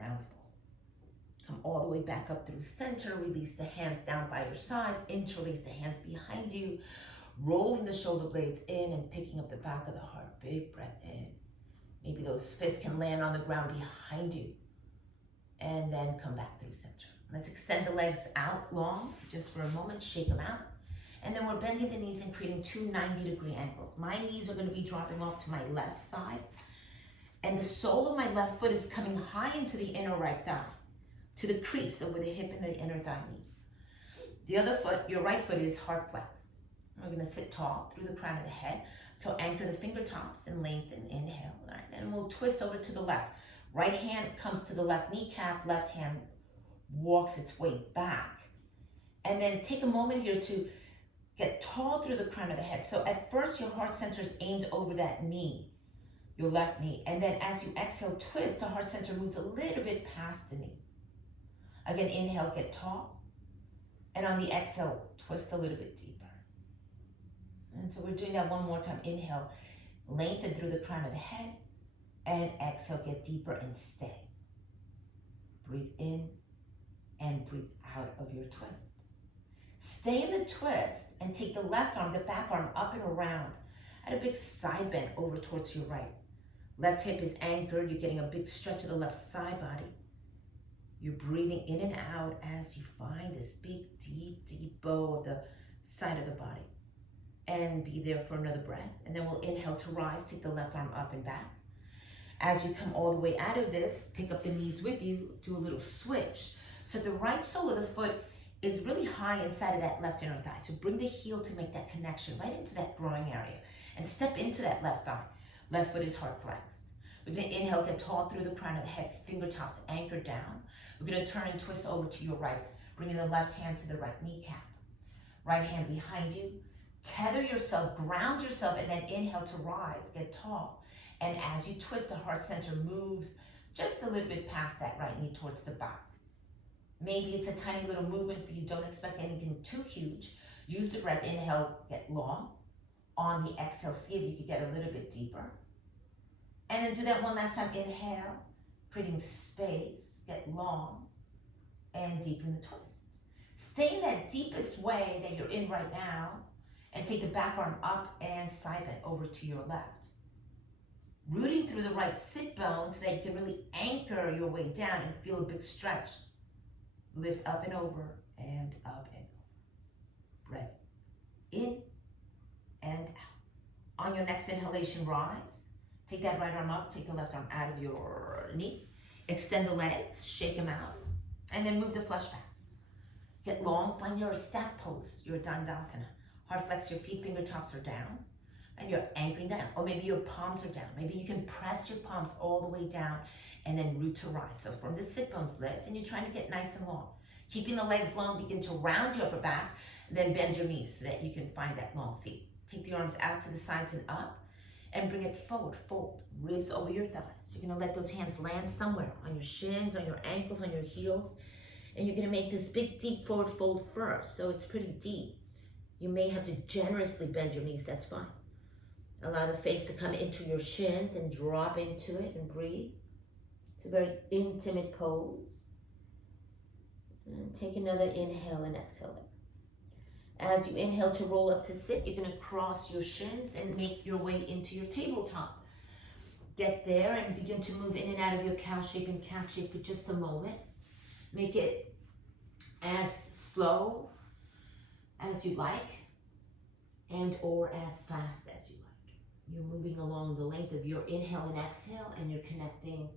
round fold. Come all the way back up through center, release the hands down by your sides, interlace the hands behind you, rolling the shoulder blades in and picking up the back of the heart. Big breath in. Maybe those fists can land on the ground behind you. And then come back through center. Let's extend the legs out long, just for a moment, shake them out. And then we're bending the knees and creating two 90-degree angles. My knees are gonna be dropping off to my left side, and the sole of my left foot is coming high into the inner right thigh, to the crease over the hip and the inner thigh meet. The other foot, your right foot, is hard flexed. We're gonna sit tall through the crown of the head. So anchor the fingertips and lengthen, inhale, all right? And we'll twist over to the left. Right hand comes to the left kneecap, left hand walks its way back. And then take a moment here to get tall through the crown of the head. So at first your heart center is aimed over that knee, your left knee. And then as you exhale, twist, the heart center moves a little bit past the knee. Again, inhale, get tall. And on the exhale, twist a little bit deeper. And so we're doing that one more time. Inhale, lengthen through the crown of the head. And exhale, get deeper and stay. Breathe in and breathe out of your twist. Stay in the twist and take the left arm, the back arm, up and around at a big side bend over towards your right. Left hip is anchored. You're getting a big stretch of the left side body. You're breathing in and out as you find this big, deep, deep bow of the side of the body. And be there for another breath. And then we'll inhale to rise, take the left arm up and back. As you come all the way out of this, pick up the knees with you, do a little switch. So the right sole of the foot is really high inside of that left inner thigh. So bring the heel to make that connection right into that groin area and step into that left thigh. Left foot is hard flexed. We're gonna inhale, get tall through the crown of the head, fingertips anchored down. We're gonna turn and twist over to your right, bringing the left hand to the right kneecap. Right hand behind you. Tether yourself, ground yourself, and then inhale to rise, get tall. And as you twist, the heart center moves just a little bit past that right knee towards the back. Maybe it's a tiny little movement for you. Don't expect anything too huge. Use the breath. Inhale, get long. On the exhale, see if you can get a little bit deeper. And then do that one last time. Inhale, creating space, get long, and deepen the twist. Stay in that deepest way that you're in right now, and take the back arm up and side bend over to your left. Rooting through the right sit bone so that you can really anchor your way down and feel a big stretch. Lift up and over and up and over. Breath in and out. On your next inhalation, rise. Take that right arm up, take the left arm out of your knee. Extend the legs, shake them out, and then move the flesh back. Get long, find your staff pose, your Dandasana. Hard flex your feet, fingertips are down, and you're anchoring down. Or maybe your palms are down. Maybe you can press your palms all the way down and then root to rise. So from the sit bones lift, and you're trying to get nice and long. Keeping the legs long, begin to round your upper back, then bend your knees so that you can find that long seat. Take the arms out to the sides and up, and bring it forward, fold, ribs over your thighs. You're gonna let those hands land somewhere, on your shins, on your ankles, on your heels, and you're gonna make this big, deep forward fold first, so it's pretty deep. You may have to generously bend your knees, that's fine. Allow the face to come into your shins and drop into it and breathe. It's a very intimate pose. And take another inhale and exhale it. As you inhale to roll up to sit, you're gonna cross your shins and make your way into your tabletop. Get there and begin to move in and out of your cow shape and cat shape for just a moment. Make it as slow as you like, and or as fast as you like. You're moving along the length of your inhale and exhale, and you're connecting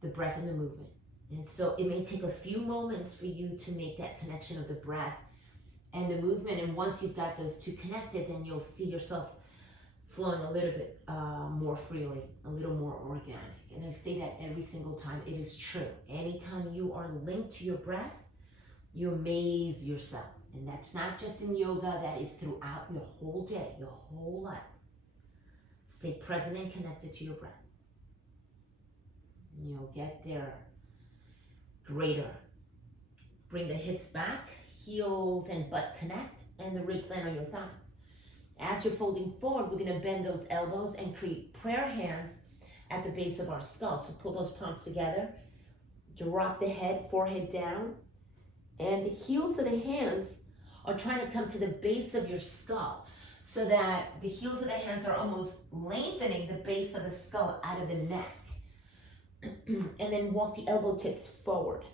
the breath and the movement. And so it may take a few moments for you to make that connection of the breath and the movement. And once you've got those two connected, then you'll see yourself flowing a little bit more freely, a little more organic. And I say that every single time. It is true. Anytime you are linked to your breath, you amaze yourself. And that's not just in yoga, that is throughout your whole day, your whole life. Stay present and connected to your breath. And you'll get there greater. Bring the hips back, heels and butt connect, and the ribs land on your thighs. As you're folding forward, we're gonna bend those elbows and create prayer hands at the base of our skull. So pull those palms together, Drop the head, forehead down. And the heels of the hands are trying to come to the base of your skull so that the heels of the hands are almost lengthening the base of the skull out of the neck. And then walk the elbow tips forward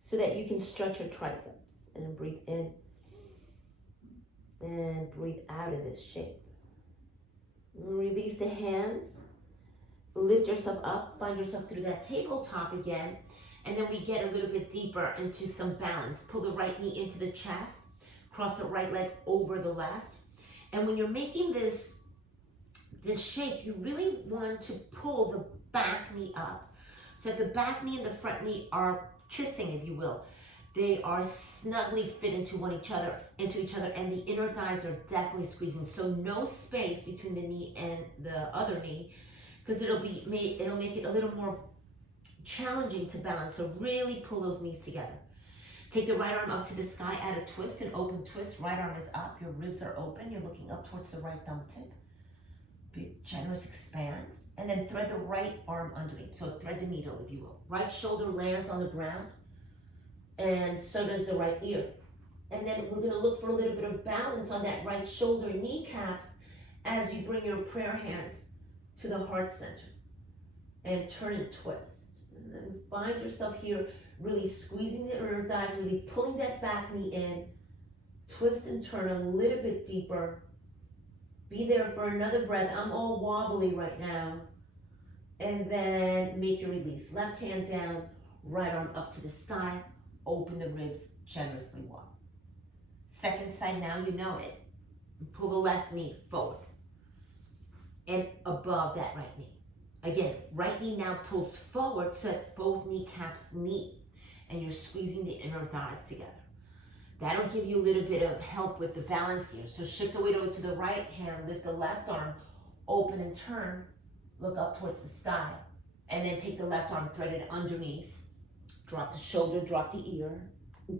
so that you can stretch your triceps. And then breathe in and breathe out of this shape. Release the hands. Lift yourself up. Find yourself through that tabletop again. And then we get a little bit deeper into some balance. Pull the right knee into the chest. Cross the right leg over the left. And when you're making this shape, you really want to pull the back knee up. So the back knee and the front knee are kissing, if you will. They are snugly fit into each other, and the inner thighs are definitely squeezing. So no space between the knee and the other knee, because it'll make it a little more challenging to balance. So really pull those knees together. Take the right arm up to the sky, add a twist, an open twist. Right arm is up, your ribs are open, you're looking up towards the right thumb tip. Big, generous expanse. And then thread the right arm underneath. So thread the needle, if you will. Right shoulder lands on the ground, and so does the right ear. And then we're gonna look for a little bit of balance on that right shoulder, kneecaps, as you bring your prayer hands to the heart center. And turn and twist. And then find yourself here really squeezing the inner thighs, really pulling that back knee in. Twist and turn a little bit deeper. Be there for another breath. I'm all wobbly right now. And then make your release. Left hand down, right arm up to the sky. Open the ribs generously wide. Second side, now you know it. Pull the left knee forward and above that right knee. Again, right knee now pulls forward so that both kneecaps meet and you're squeezing the inner thighs together. That'll give you a little bit of help with the balance here. So shift the weight over to the right hand, lift the left arm, open and turn, look up towards the sky, and then take the left arm, thread it underneath. Drop the shoulder, drop the ear.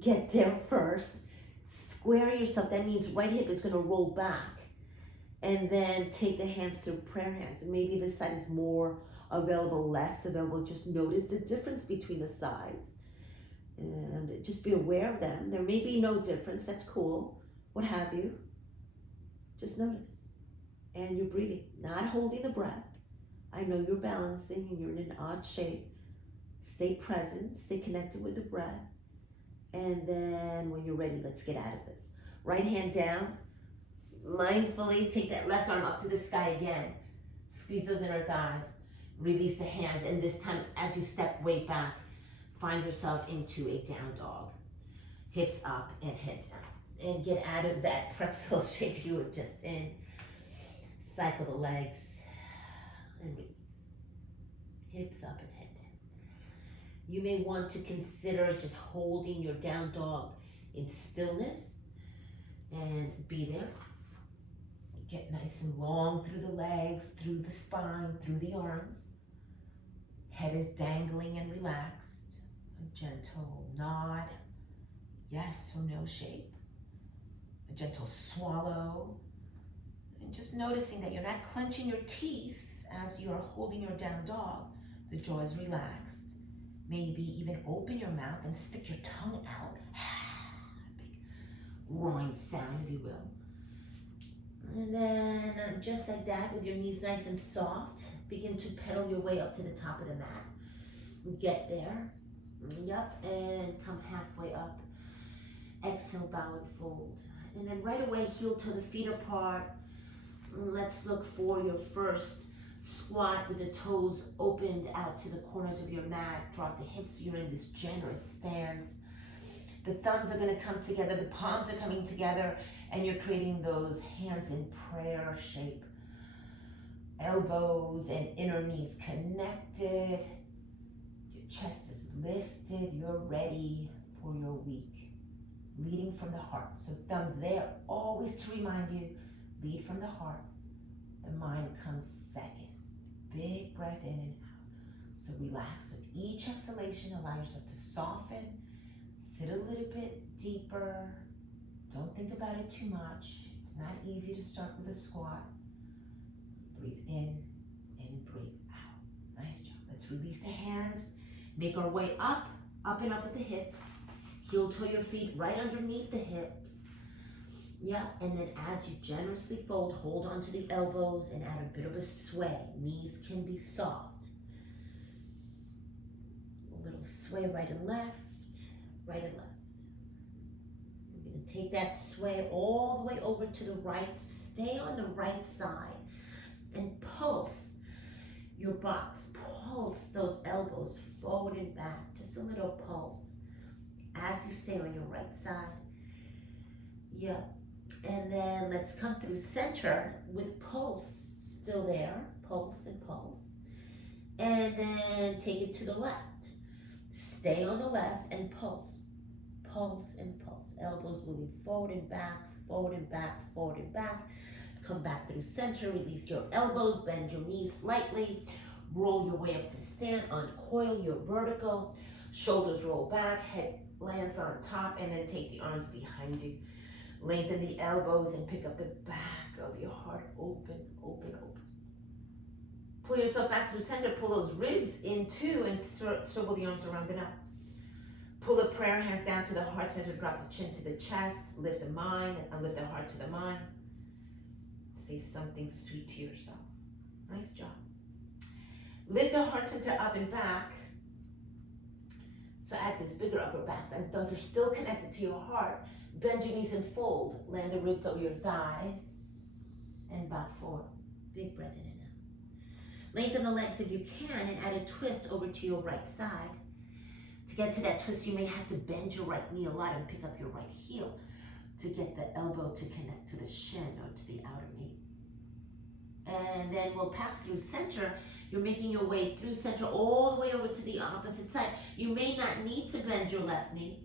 Get there first. Square yourself. That means right hip is gonna roll back. And then take the hands to prayer hands. And maybe this side is more available, less available. Just notice the difference between the sides. And just be aware of them. There may be no difference. That's cool. What have you. Just notice. And you're breathing, not holding the breath. I know you're balancing and you're in an odd shape. Stay present, stay connected with the breath. And then when you're ready, let's get out of this. Right hand down. Mindfully take that left arm up to the sky again. Squeeze those inner thighs. Release the hands. And this time, as you step way back, find yourself into a down dog. Hips up and head down. And get out of that pretzel shape you were just in. Cycle the legs and release. Hips up and head down. You may want to consider just holding your down dog in stillness and be there. Get nice and long through the legs, through the spine, through the arms. Head is dangling and relaxed. A gentle nod, yes or no shape. A gentle swallow. And just noticing that you're not clenching your teeth as you're holding your down dog. The jaw is relaxed. Maybe even open your mouth and stick your tongue out. Big roaring sound, if you will. And then just like that, with your knees nice and soft, begin to pedal your way up to the top of the mat. Get there. Yep, and come halfway up. Exhale, bow and fold. And then right away, heel to the feet apart. Let's look for your first squat with the toes opened out to the corners of your mat. Drop the hips, you're in this generous stance. The thumbs are gonna come together, the palms are coming together, and you're creating those hands in prayer shape. Elbows and inner knees connected. Your chest is lifted, you're ready for your week. Leading from the heart. So thumbs there, always to remind you, lead from the heart. The mind comes second. Big breath in and out. So relax with each exhalation. Allow yourself to soften. Sit a little bit deeper. Don't think about it too much. It's not easy to start with a squat. Breathe in and breathe out. Nice job. Let's release the hands. Make our way up and up with the hips. Heel toe your feet right underneath the hips. Yeah, and then as you generously fold, hold onto the elbows and add a bit of a sway. Knees can be soft. A little sway right and left, right and left. You're going to take that sway all the way over to the right. Stay on the right side and pulse your box. Pulse those elbows forward and back. Just a little pulse as you stay on your right side. Yeah. And then let's come through center with pulse still there. Pulse and pulse. And then take it to the left. Stay on the left and pulse. Pulse and pulse. Elbows moving forward and back, forward and back, forward and back. Come back through center. Release your elbows. Bend your knees slightly. Roll your way up to stand. Uncoil your vertical. Shoulders roll back. Head lands on top. And then take the arms behind you. Lengthen the elbows and pick up the back of your heart. Open, open, open. Pull yourself back through center. Pull those ribs in too and circle the arms around the neck. Pull the prayer hands down to the heart center. Drop the chin to the chest. Lift the mind and lift the heart to the mind. Say something sweet to yourself. Nice job. Lift the heart center up and back. So add this bigger upper back bend. Thumbs are still connected to your heart. Bend your knees and fold. Land the ribs over your thighs and back forward. Big breath in and out. Lengthen the legs if you can and add a twist over to your right side. To get to that twist, you may have to bend your right knee a lot and pick up your right heel to get the elbow to connect to the shin or to the outer knee. And then we'll pass through center. You're making your way through center all the way over to the opposite side. You may not need to bend your left knee,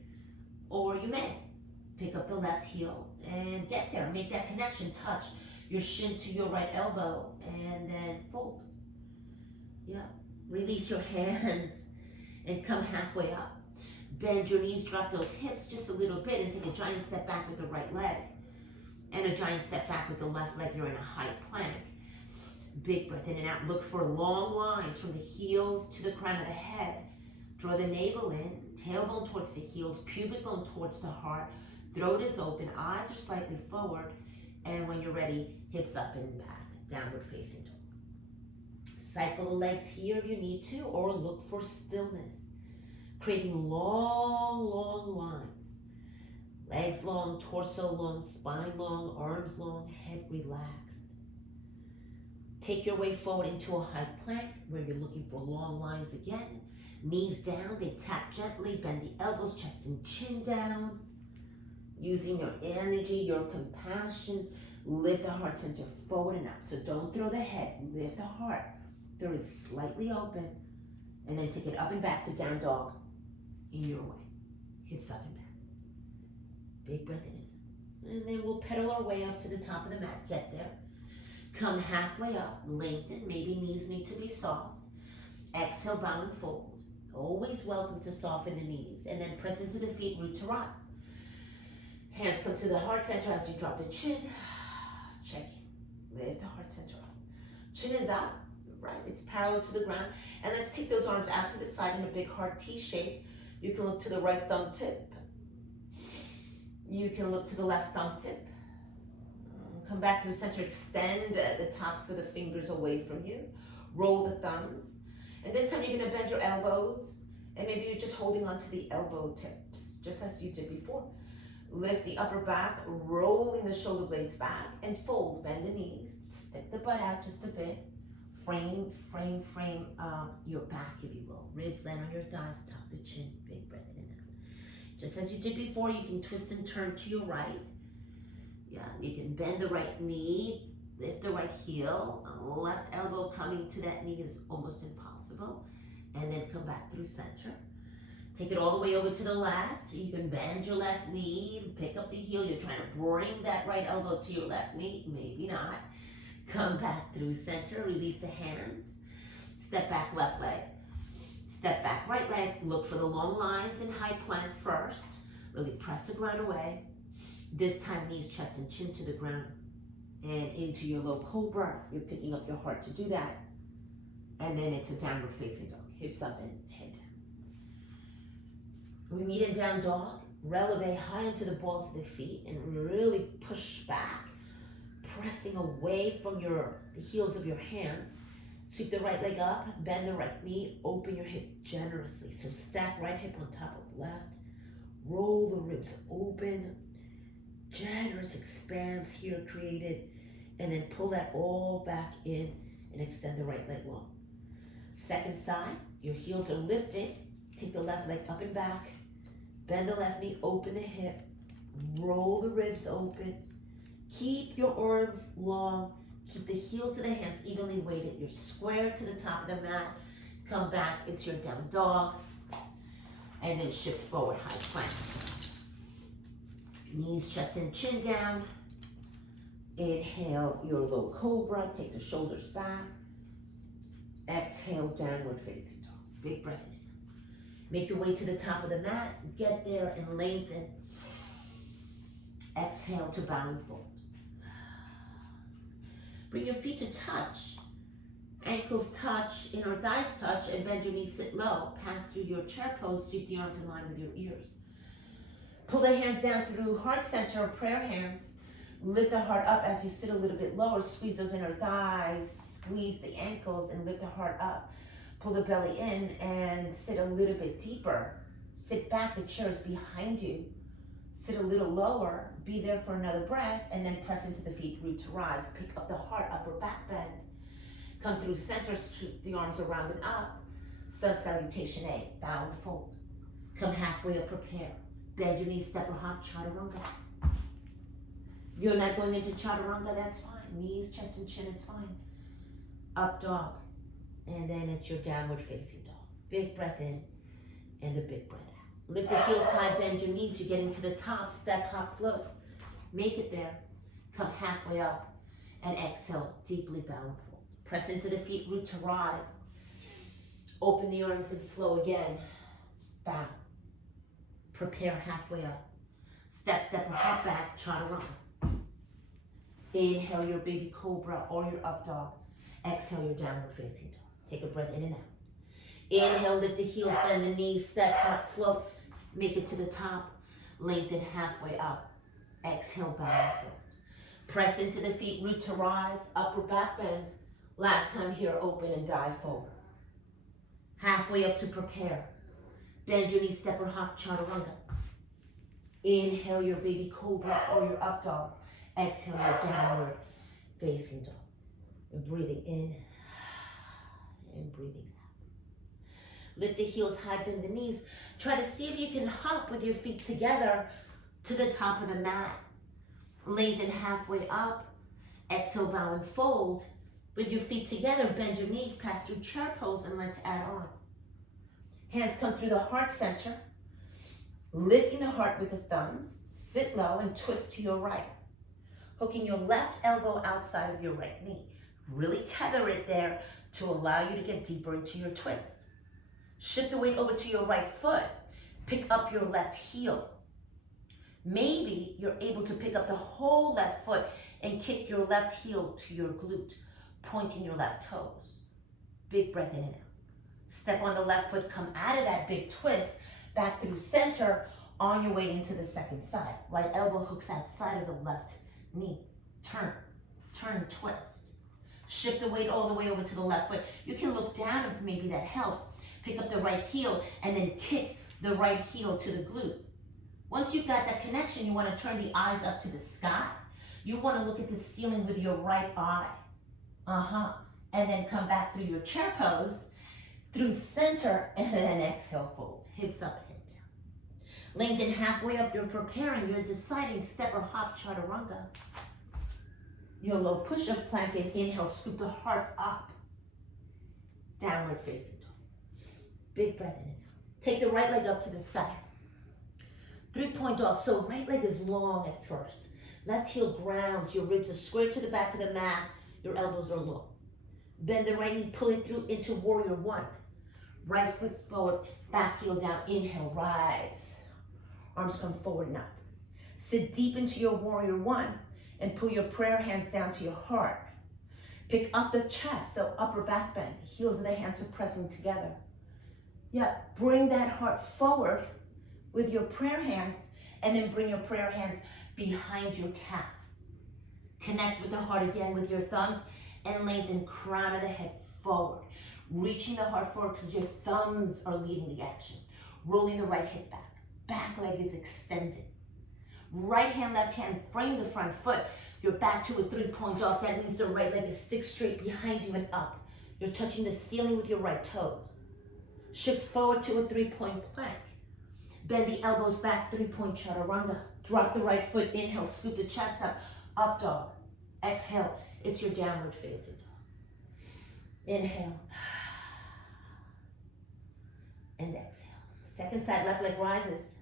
or you may. Pick up the left heel and get there. Make that connection. Touch your shin to your right elbow and then fold. Yeah. Release your hands and come halfway up. Bend your knees, drop those hips just a little bit and take a giant step back with the right leg. And a giant step back with the left leg. You're in a high plank. Big breath in and out. Look for long lines from the heels to the crown of the head. Draw the navel in, tailbone towards the heels, pubic bone towards the heart. Throat is open, eyes are slightly forward, and when you're ready, hips up and back, downward facing dog. Cycle the legs here if you need to, or look for stillness. Creating long, long lines. Legs long, torso long, spine long, arms long, head relaxed. Take your way forward into a high plank where you're looking for long lines again. Knees down, they tap gently, bend the elbows, chest and chin down. Using your energy, your compassion, lift the heart center forward and up. So don't throw the head, lift the heart. Throat is slightly open. And then take it up and back to down dog in your way. Hips up and back. Big breath in. And then we'll pedal our way up to the top of the mat. Get there. Come halfway up, lengthen. Maybe knees need to be soft. Exhale, bow and fold. Always welcome to soften the knees. And then press into the feet, root to rise. Hands come to the heart center as you drop the chin. Check in. Lift the heart center up. Chin is up, right? It's parallel to the ground. And let's take those arms out to the side in a big heart T shape. You can look to the right thumb tip. You can look to the left thumb tip. Come back through center. Extend the tops of the fingers away from you. Roll the thumbs. And this time you're going to bend your elbows. And maybe you're just holding onto the elbow tips, just as you did before. Lift the upper back, rolling the shoulder blades back, and fold. Bend the knees, stick the butt out just a bit. Frame your back, if you will. Ribs land on your thighs, tuck the chin, big breath in and out. Just as you did before, you can twist and turn to your right. Yeah, you can bend the right knee, lift the right heel. Left elbow coming to that knee is almost impossible. And then come back through center. Take it all the way over to the left. You can bend your left knee, pick up the heel. You're trying to bring that right elbow to your left knee. Maybe not. Come back through center. Release the hands. Step back left leg. Step back right leg. Look for the long lines in high plank first. Really press the ground away. This time knees, chest, and chin to the ground. And into your low cobra. You're picking up your heart to do that. And then it's a downward facing dog. Hips up and head down. We meet in down dog. Releve high into the balls of the feet and really push back, pressing away from the heels of your hands. Sweep the right leg up, bend the right knee, open your hip generously. So stack right hip on top of left. Roll the ribs open. Generous expanse here created. And then pull that all back in and extend the right leg long. Second side, your heels are lifted. Take the left leg up and back. Bend the left knee, open the hip. Roll the ribs open. Keep your arms long. Keep the heels of the hands evenly weighted. You're square to the top of the mat. Come back into your down dog. And then shift forward, high plank. Knees, chest, and chin down. Inhale your low cobra. Take the shoulders back. Exhale, downward facing dog. Big breath in. Make your way to the top of the mat. Get there and lengthen. Exhale to bowing fold. Bring your feet to touch. Ankles touch, inner thighs touch, and bend your knees, sit low. Pass through your chair pose, sweep the arms in line with your ears. Pull the hands down through heart center or prayer hands. Lift the heart up as you sit a little bit lower. Squeeze those inner thighs, squeeze the ankles, and lift the heart up. Pull the belly in and sit a little bit deeper. Sit back, the chair is behind you. Sit a little lower, be there for another breath, and then press into the feet, root to rise. Pick up the heart, upper back bend. Come through center, sweep the arms around and up. Sun salutation A, bow and fold. Come halfway up, prepare. Bend your knees, step or hop, chaturanga. You're not going into chaturanga, that's fine. Knees, chest, and chin is fine. Up dog. And then it's your downward facing dog. Big breath in and a big breath out. Lift the heels high, bend your knees. You're getting to the top, step, hop, float. Make it there. Come halfway up and exhale, deeply bow and fold. Press into the feet, root to rise. Open the arms and flow again. Bow. Prepare halfway up. Step, step, or hop back, chaturanga. Inhale your baby cobra or your up dog. Exhale your downward facing dog. Take a breath in and out. Inhale, lift the heels, bend the knees, step, hop, float. Make it to the top. Lengthen halfway up. Exhale, bow and fold. Press into the feet, root to rise, upper back bend. Last time here, open and dive forward. Halfway up to prepare. Bend your knees, step or hop, chaturanga. Inhale your baby cobra or your up dog. Exhale your downward facing dog. And breathing in and breathing out. Lift the heels high, bend the knees. Try to see if you can hop with your feet together to the top of the mat. Lengthen halfway up. Exhale, bow and fold. With your feet together, bend your knees, pass through chair pose, and let's add on. Hands come through the heart center. Lifting the heart with the thumbs. Sit low and twist to your right. Hooking your left elbow outside of your right knee. Really tether it there to allow you to get deeper into your twist. Shift the weight over to your right foot. Pick up your left heel. Maybe you're able to pick up the whole left foot and kick your left heel to your glute, pointing your left toes. Big breath in and out. Step on the left foot, come out of that big twist, back through center, on your way into the second side. Right elbow hooks outside of the left knee. Turn, turn, twist. Shift the weight all the way over to the left foot. You can look down if maybe that helps. Pick up the right heel and then kick the right heel to the glute. Once you've got that connection, you want to turn the eyes up to the sky. You want to look at the ceiling with your right eye. And then come back through your chair pose, through center, and then exhale, fold. Hips up, head down. Lengthen halfway up, you're preparing, you're deciding step or hop, chaturanga. Your low push-up plank and inhale, scoop the heart up. Downward facing dog. Big breath in and out. Take the right leg up to the sky. 3-point dog, so right leg is long at first. Left heel grounds, your ribs are squared to the back of the mat, your elbows are low. Bend the right knee, pull it through into warrior one. Right foot forward, back heel down, inhale, rise. Arms come forward and up. Sit deep into your warrior one and pull your prayer hands down to your heart. Pick up the chest, so upper back bend. Heels of the hands are pressing together. Yeah, bring that heart forward. with your prayer hands, and then bring your prayer hands behind your calf. Connect with the heart again with your thumbs and lengthen crown of the head forward. Reaching the heart forward because your thumbs are leading the action. Rolling the right hip back. Back leg is extended. Right hand, left hand, frame the front foot. You're back to a 3-point dog. That means the right leg is stick straight behind you and up. You're touching the ceiling with your right toes. Shift forward to a 3-point plank. Bend the elbows back, 3-point chaturanga. Drop the right foot, inhale, scoop the chest up dog. Exhale, it's your downward facing dog. Inhale. And exhale. Second side, left leg rises.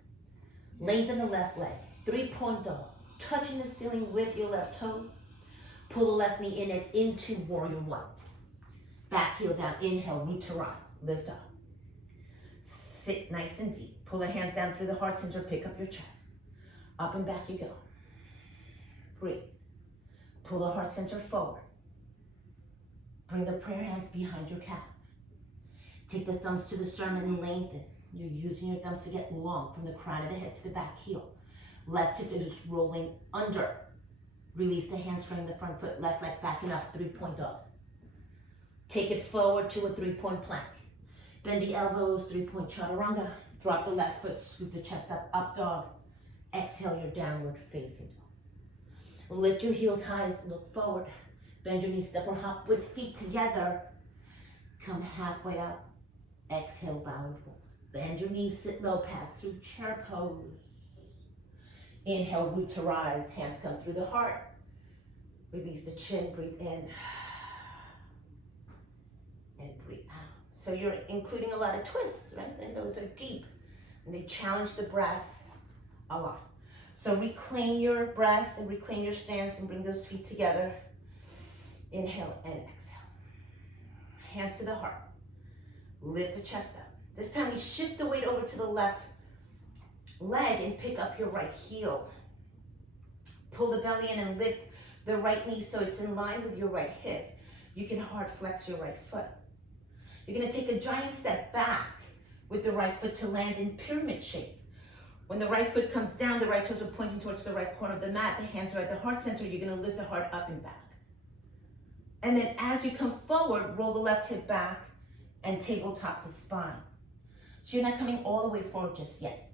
Lengthen the left leg. 3-point dog. Touching the ceiling with your left toes. Pull the left knee in and into warrior one. Back heel down. Inhale, root to rise. Lift up. Sit nice and deep. Pull the hands down through the heart center. Pick up your chest. Up and back you go. Breathe. Pull the heart center forward. Bring the prayer hands behind your calf. Take the thumbs to the sternum and lengthen. You're using your thumbs to get long from the crown of the head to the back heel. Left hip is rolling under. Release the hands, frame the front foot. Left leg backing up, 3-point dog. Take it forward to a 3-point plank. Bend the elbows, 3-point chaturanga. Drop the left foot, scoop the chest up dog. Exhale your downward facing dog. Lift your heels high, look forward. Bend your knees, step or hop with feet together. Come halfway up. Exhale, bowing forward. Bend your knees, sit low, pass through chair pose. Inhale, root to rise. Hands come through the heart. Release the chin, breathe in. And breathe out. So you're including a lot of twists, right? And those are deep. And they challenge the breath a lot. So reclaim your breath and reclaim your stance and bring those feet together. Inhale and exhale. Hands to the heart. Lift the chest up. This time we shift the weight over to the left leg and pick up your right heel. Pull the belly in and lift the right knee so it's in line with your right hip. You can hard flex your right foot. You're going to take a giant step back with the right foot to land in pyramid shape. When the right foot comes down, the right toes are pointing towards the right corner of the mat. The hands are at the heart center. You're going to lift the heart up and back. And then as you come forward, roll the left hip back and tabletop to spine. So you're not coming all the way forward just yet.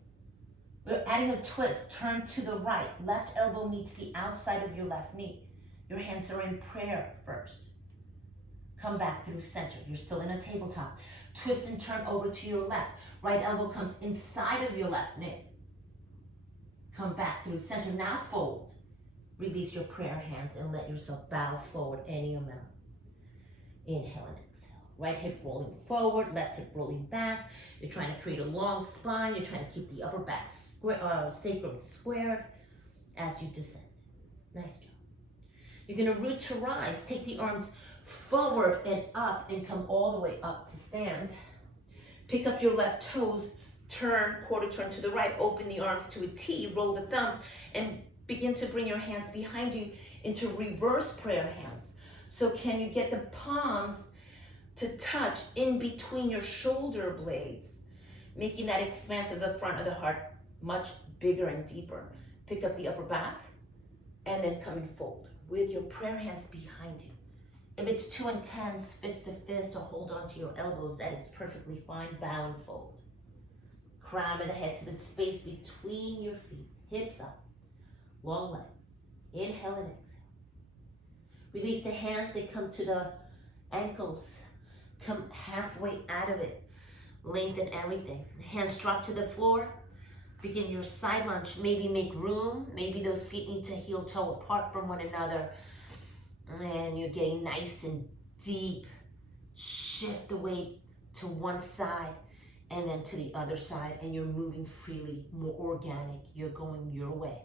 We're adding a twist. Turn to the right. Left elbow meets the outside of your left knee. Your hands are in prayer first. Come back through center. You're still in a tabletop. Twist and turn over to your left. Right elbow comes inside of your left knee. Come back through center. Now fold. Release your prayer hands and let yourself bow forward any amount. Inhale and exhale. Right hip rolling forward, left hip rolling back. You're trying to create a long spine. You're trying to keep the upper back sacrum squared as you descend. Nice job. You're going to root to rise. Take the arms forward and up and come all the way up to stand. Pick up your left toes, turn, quarter turn to the right, open the arms to a T, roll the thumbs, and begin to bring your hands behind you into reverse prayer hands. So can you get the palms to touch in between your shoulder blades, making that expanse of the front of the heart much bigger and deeper. Pick up the upper back and then come and fold with your prayer hands behind you. If it's too intense, fist to fist, to hold on to your elbows, that is perfectly fine. Bow and fold. Crown of the head to the space between your feet. Hips up. Long legs. Inhale and exhale. Release the hands. They come to the ankles. Come halfway out of it. Lengthen everything. Hands drop to the floor. Begin your side lunge. Maybe make room. Maybe those feet need to heel toe apart from one another. And you're getting nice and deep. Shift the weight to one side and then to the other side, and you're moving freely, more organic. You're going your way.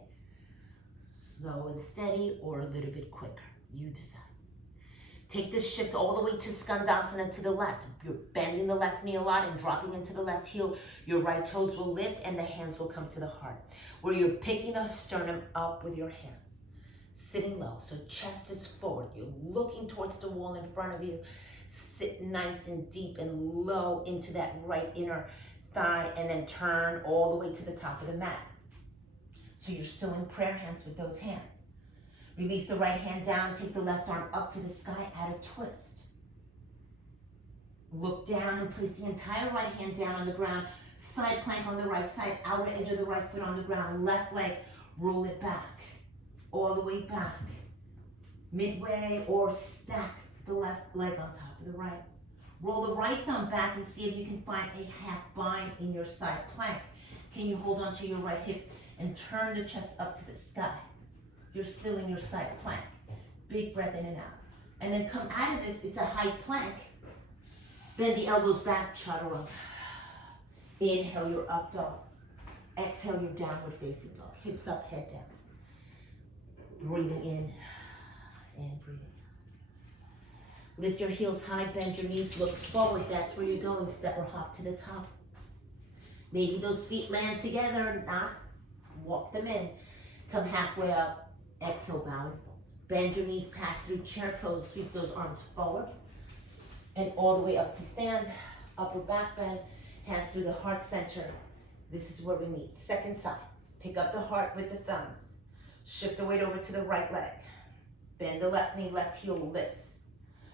Slow and steady or a little bit quicker. You decide. Take this shift all the way to Skandasana to the left. You're bending the left knee a lot and dropping into the left heel. Your right toes will lift and the hands will come to the heart, where you're picking the sternum up with your hands. Sitting low, so chest is forward. You're looking towards the wall in front of you. Sit nice and deep and low into that right inner thigh, and then turn all the way to the top of the mat. So you're still in prayer hands with those hands. Release the right hand down, take the left arm up to the sky, add a twist. Look down and place the entire right hand down on the ground. Side plank on the right side, outer edge of the right foot on the ground. Left leg, roll it back, all the way back. Midway, or stack the left leg on top of the right. Roll the right thumb back and see if you can find a half bind in your side plank. Can you hold on to your right hip and turn the chest up to the sky? You're still in your side plank. Big breath in and out. And then come out of this, it's a high plank. Bend the elbows back, chaturanga. Inhale your up dog. Exhale your downward facing dog. Hips up, head down. Breathing in and breathing out. Lift your heels high, bend your knees, look forward. That's where you're going. Step or hop to the top. Maybe those feet land together or not. Walk them in. Come halfway up. Exhale, bow and fold. Bend your knees, pass through chair pose. Sweep those arms forward. And all the way up to stand. Upper back bend. Hands through the heart center. This is where we meet. Second side. Pick up the heart with the thumbs. Shift the weight over to the right leg. Bend the left knee, left heel lifts.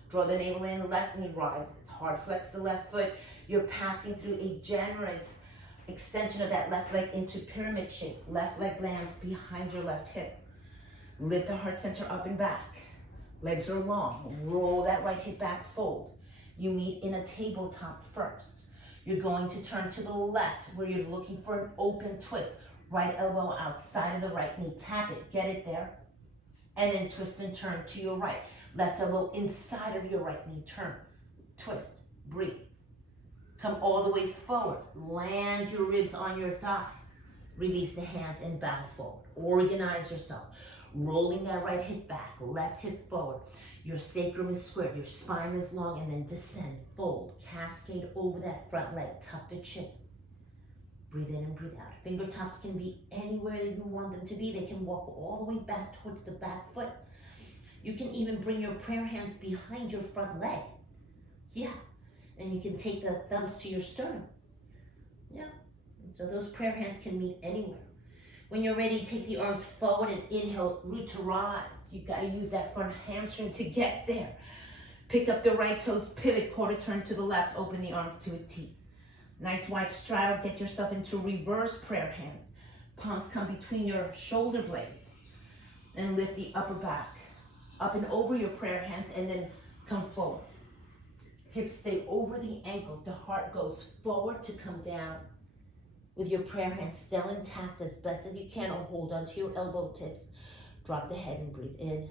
Draw the navel in, the left knee rises. Hard flex the left foot. You're passing through a generous extension of that left leg into pyramid shape. Left leg lands behind your left hip. Lift the heart center up and back. Legs are long. Roll that right hip back, fold. You meet in a tabletop first. You're going to turn to the left where you're looking for an open twist. Right elbow outside of the right knee. Tap it, get it there. And then twist and turn to your right. Left elbow inside of your right knee. Turn, twist, breathe. Come all the way forward. Land your ribs on your thigh. Release the hands and bow forward. Organize yourself. Rolling that right hip back, left hip forward. Your sacrum is squared, your spine is long, and then descend, fold, cascade over that front leg, tuck the chin. Breathe in and breathe out. Fingertips can be anywhere you want them to be. They can walk all the way back towards the back foot. You can even bring your prayer hands behind your front leg. Yeah, and you can take the thumbs to your sternum. Yeah, and so those prayer hands can meet anywhere. When you're ready, take the arms forward and inhale, root to rise. You've got to use that front hamstring to get there. Pick up the right toes, pivot, quarter turn to the left, open the arms to a T. Nice wide straddle, get yourself into reverse prayer hands. Palms come between your shoulder blades. And lift the upper back, up and over your prayer hands, and then come forward. Hips stay over the ankles, the heart goes forward to come down. With your prayer hands still intact as best as you can, or hold onto your elbow tips. Drop the head and breathe in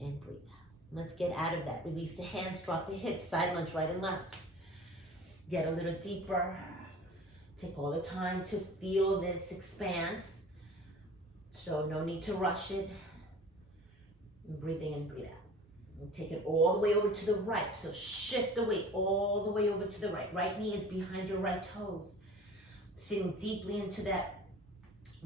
and breathe out. Let's get out of that. Release the hands, drop the hips, side lunge right and left. Get a little deeper. Take all the time to feel this expanse. So no need to rush it. Breathe in and breathe out. And take it all the way over to the right. So shift the weight all the way over to the right. Right knee is behind your right toes. Sitting deeply into that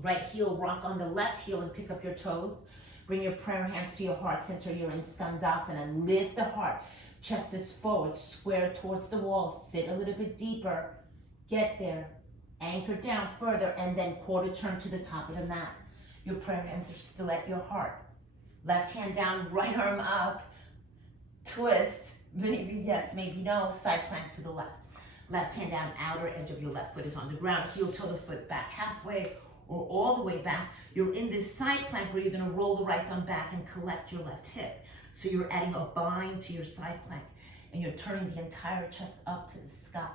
right heel, rock on the left heel and pick up your toes. Bring your prayer hands to your heart center. You're in Skandasana. Lift the heart. Chest is forward, square towards the wall. Sit a little bit deeper. Get there. Anchor down further and then quarter turn to the top of the mat. Your prayer hands are still at your heart. Left hand down, right arm up. Twist. Maybe yes, maybe no. Side plank to the left. Left hand down, outer edge of your left foot is on the ground. Heel toe the foot back halfway or all the way back. You're in this side plank where you're gonna roll the right thumb back and collect your left hip. So you're adding a bind to your side plank and you're turning the entire chest up to the sky.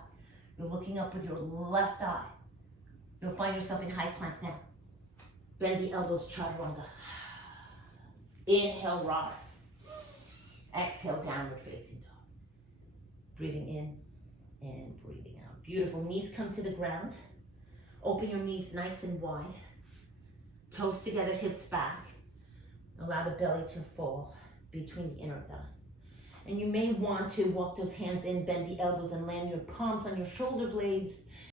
You're looking up with your left eye. You'll find yourself in high plank now. Bend the elbows, chaturanga. Inhale, rise. Exhale, downward facing dog. Breathing in and breathing out. Beautiful. Knees come to the ground. Open your knees nice and wide. Toes together, hips back. Allow the belly to fall between the inner thighs. And you may want to walk those hands in, bend the elbows, and land your palms on your shoulder blades